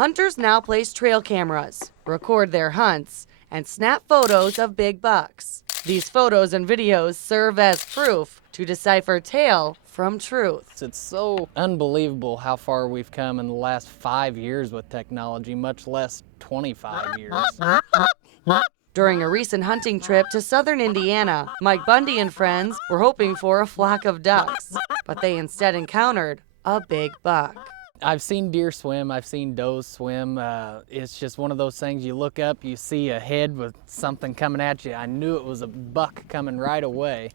Hunters now place trail cameras, record their hunts, and snap photos of big bucks. These photos and videos serve as proof to decipher tale from truth. It's so unbelievable how far we've come in the last 5 years with technology, much less 25 years. During a recent hunting trip to southern Indiana, Mike Bundy and friends were hoping for a flock of ducks, but they instead encountered a big buck. I've seen deer swim, I've seen does swim. It's just one of those things, you look up, you see a head with something coming at you. I knew it was a buck coming right away.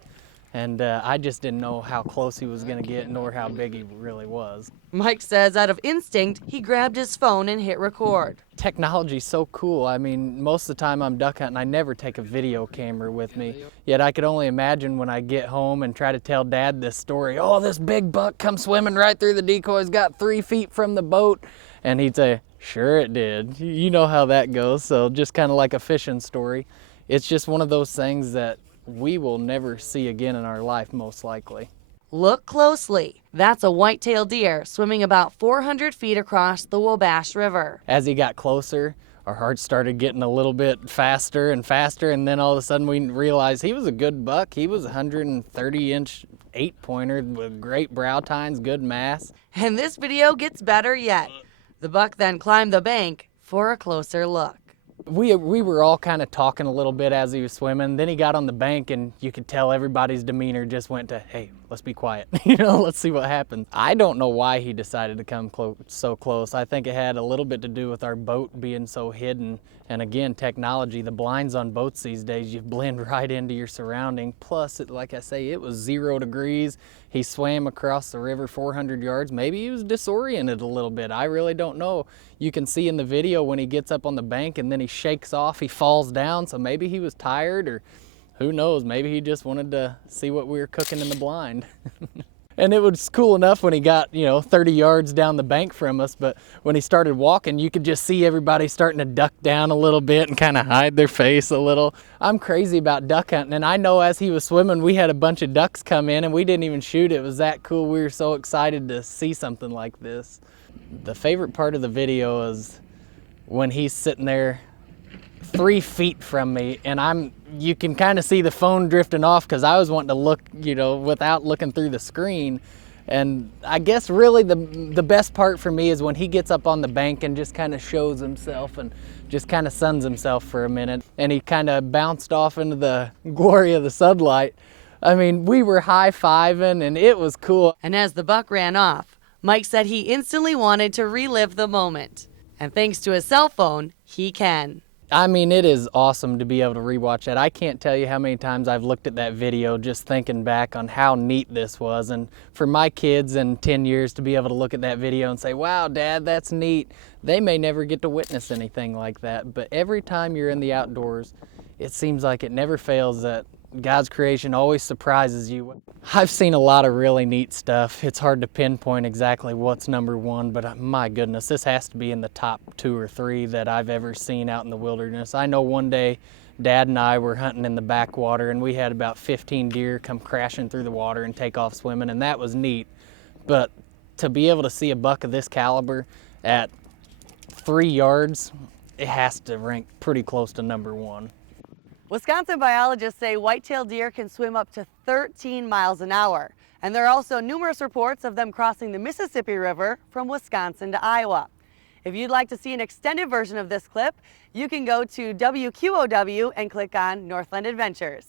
And I just didn't know how close he was going to get nor how big he really was. Mike says out of instinct, he grabbed his phone and hit record. Technology's so cool. I mean, most of the time I'm duck hunting, I never take a video camera with me. Yet I could only imagine when I get home and try to tell Dad this story. Oh, this big buck come swimming right through the decoys, got 3 feet from the boat. And he'd say, sure it did. You know how that goes. So just kind of like a fishing story. It's just one of those things that we will never see again in our life, most likely. Look closely. That's a white-tailed deer swimming about 400 feet across the Wabash River. As he got closer, our hearts started getting a little bit faster and faster, and then all of a sudden we realized he was a good buck. He was a 130-inch 8-pointer with great brow tines, good mass. And this video gets better yet. The buck then climbed the bank for a closer look. We were all kind of talking a little bit as he was swimming. Then he got on the bank and you could tell everybody's demeanor just went to, hey, let's be quiet. Let's see what happens. I don't know why he decided to come so close. I think it had a little bit to do with our boat being so hidden. And again, technology, the blinds on boats these days, you blend right into your surrounding. Plus, like I say, it was 0 degrees. He swam across the river 400 yards. Maybe he was disoriented a little bit. I really don't know. You can see in the video when he gets up on the bank and then he shakes off, he falls down. So maybe he was tired, or who knows, maybe he just wanted to see what we were cooking in the blind. And it was cool enough when he got, 30 yards down the bank from us, but when he started walking, you could just see everybody starting to duck down a little bit and kind of hide their face a little. I'm crazy about duck hunting, and I know as he was swimming, we had a bunch of ducks come in and we didn't even shoot. It was that cool. We were so excited to see something like this. The favorite part of the video is when he's sitting there 3 feet from me, and you can kind of see the phone drifting off because I was wanting to look, without looking through the screen. And I guess really the best part for me is when he gets up on the bank and just kind of shows himself and just kind of suns himself for a minute. And he kind of bounced off into the glory of the sunlight. I mean, we were high-fiving and it was cool. And as the buck ran off, Mike said he instantly wanted to relive the moment. And thanks to his cell phone, he can. I mean, it is awesome to be able to rewatch that. I can't tell you how many times I've looked at that video just thinking back on how neat this was. And for my kids in 10 years to be able to look at that video and say, wow, Dad, that's neat. They may never get to witness anything like that. But every time you're in the outdoors, it seems like it never fails that God's creation always surprises you. I've seen a lot of really neat stuff. It's hard to pinpoint exactly what's number one, but my goodness, this has to be in the top 2 or 3 that I've ever seen out in the wilderness. I know one day Dad and I were hunting in the backwater and we had about 15 deer come crashing through the water and take off swimming, and that was neat. But to be able to see a buck of this caliber at 3 yards, it has to rank pretty close to number 1. Wisconsin biologists say white-tailed deer can swim up to 13 miles an hour. And there are also numerous reports of them crossing the Mississippi River from Wisconsin to Iowa. If you'd like to see an extended version of this clip, you can go to WQOW and click on Northland Adventures.